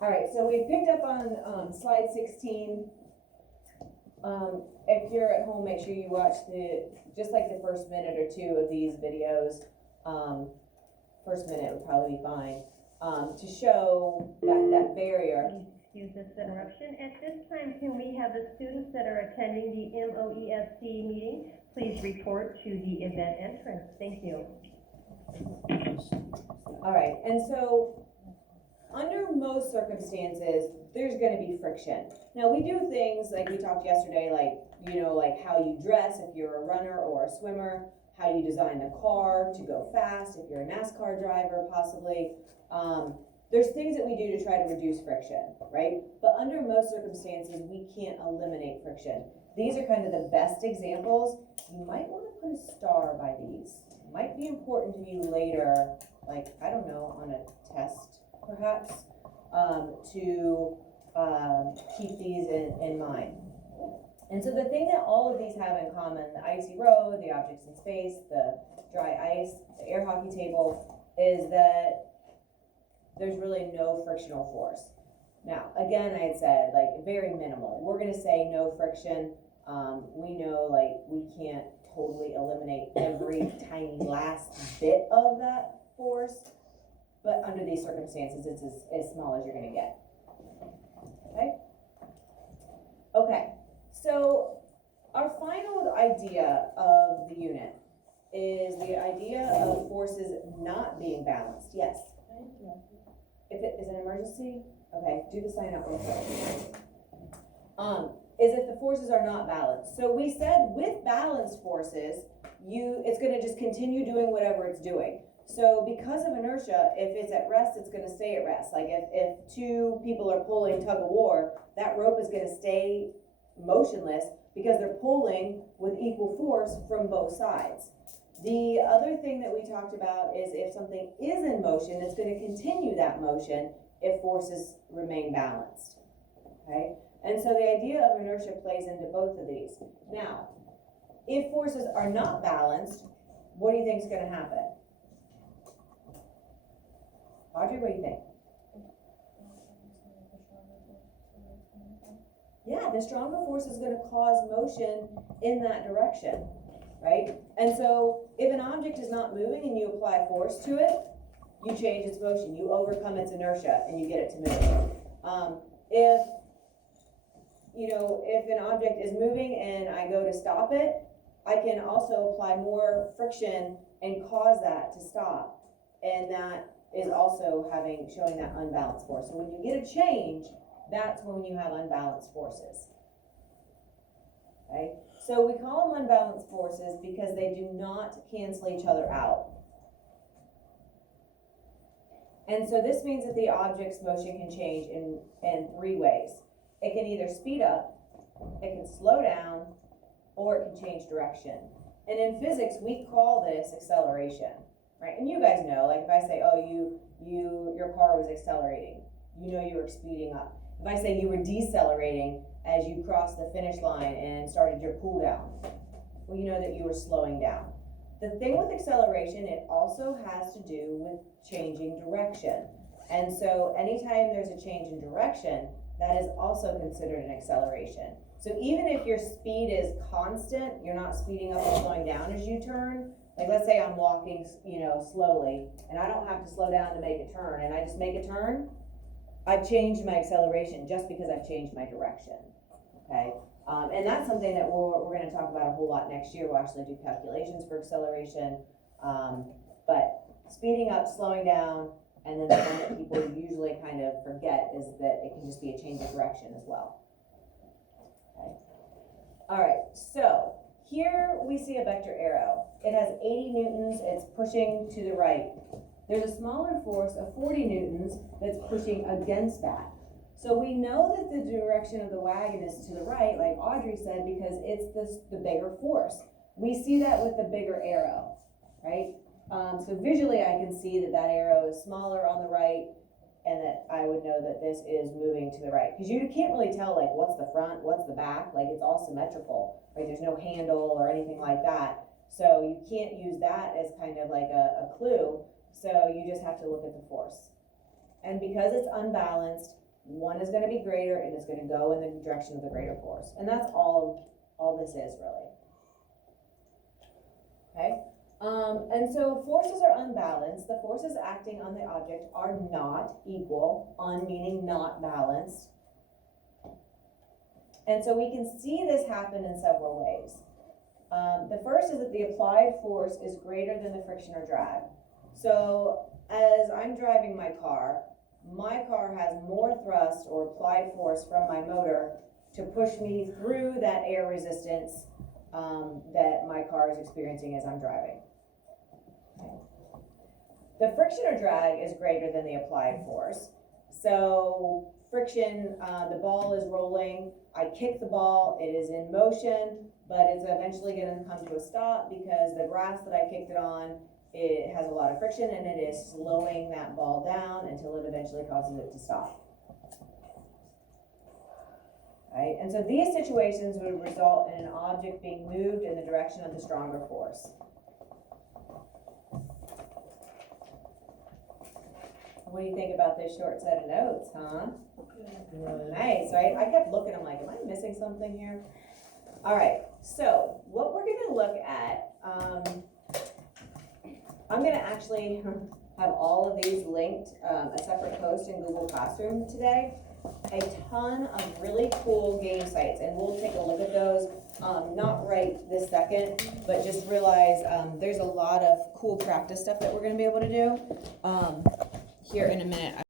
All right, so we picked up on slide 16. If you're at home, make sure you watch just like the first minute or two of these videos. First minute would probably be fine, to show that barrier. Excuse this interruption. At this time, can we have the students that are attending the MOESC meeting please report to the event entrance? Thank you. All right, and so under most circumstances, there's going to be friction. Now, we do things like we talked yesterday, like, like how you dress if you're a runner or a swimmer, how you design the car to go fast if you're a NASCAR driver, possibly. There's things that we do to try to reduce friction, right? But under most circumstances, we can't eliminate friction. These are kind of the best examples. You might want to put a star by these. It might be important to you later, like, I don't know, on a test, perhaps, to keep these in mind. And so the thing that all of these have in common, the icy road, the objects in space, the dry ice, the air hockey table, is that there's really no frictional force. Now, again, I had said, like, very minimal. We're gonna say no friction. We know, like, we can't totally eliminate every tiny last bit of that force, but under these circumstances, it's as small as you're gonna get. Okay, so our final idea of the unit is the idea of forces not being balanced. Yes? If it is an emergency, okay, do the sign out real quick. Is if the forces are not balanced. So we said with balanced forces, it's gonna just continue doing whatever it's doing. So because of inertia, if it's at rest, it's gonna stay at rest. Like if two people are pulling tug of war, that rope is gonna stay motionless because they're pulling with equal force from both sides. The other thing that we talked about is if something is in motion, it's going to continue that motion if forces remain balanced, okay? And so the idea of inertia plays into both of these. Now, if forces are not balanced, what do you think is going to happen? Audrey, what do you think? Yeah, the stronger force is going to cause motion in that direction, right? And so if an object is not moving and you apply force to it, you change its motion, you overcome its inertia and you get it to move. If an object is moving and I go to stop it, I can also apply more friction and cause that to stop. And that is also showing that unbalanced force. So when you get a change, that's when you have unbalanced forces. Okay? So we call them unbalanced forces because they do not cancel each other out. And so this means that the object's motion can change in three ways. It can either speed up, it can slow down, or it can change direction. And in physics, we call this acceleration, right? And you guys know, like if I say, oh, your car was accelerating, you know you were speeding up. If I say you were decelerating as you crossed the finish line and started your cool down, well, you know that you were slowing down. The thing with acceleration, it also has to do with changing direction. And so anytime there's a change in direction, that is also considered an acceleration. So even if your speed is constant, you're not speeding up or slowing down as you turn. Like let's say I'm walking, slowly, and I don't have to slow down to make a turn, and I just make a turn, I've changed my acceleration just because I've changed my direction, okay? And that's something that we're going to talk about a whole lot next year. We'll actually do calculations for acceleration. But speeding up, slowing down, and then the one that people usually kind of forget is that it can just be a change of direction as well. Okay. All right, so here we see a vector arrow. It has 80 newtons, it's pushing to the right. There's a smaller force of 40 newtons that's pushing against that. So we know that the direction of the wagon is to the right, like Audrey said, because it's the bigger force. We see that with the bigger arrow, right? So visually I can see that arrow is smaller on the right, and that I would know that this is moving to the right. Because you can't really tell, like, what's the front, what's the back, like it's all symmetrical, right? There's no handle or anything like that. So you can't use that as kind of like a clue. So you just have to look at the force. And because it's unbalanced, one is gonna be greater and it's gonna go in the direction of the greater force. And that's all this is really. Okay? And so forces are unbalanced. The forces acting on the object are not equal, meaning not balanced. And so we can see this happen in several ways. The first is that the applied force is greater than the friction or drag. So as I'm driving my car has more thrust or applied force from my motor to push me through that air resistance that my car is experiencing as I'm driving. The friction or drag is greater than the applied force. So friction, the ball is rolling, I kick the ball, it is in motion, but it's eventually gonna come to a stop because the grass that I kicked it on, it has a lot of friction and it is slowing that ball down until it eventually causes it to stop. Right? And so these situations would result in an object being moved in the direction of the stronger force. What do you think about this short set of notes, huh? Nice, right? I kept looking, I'm like, am I missing something here? All right, so what we're gonna look at, I'm gonna actually have all of these linked, a separate post in Google Classroom today. A ton of really cool game sites, and we'll take a look at those, not right this second, but just realize there's a lot of cool practice stuff that we're gonna be able to do here in a minute.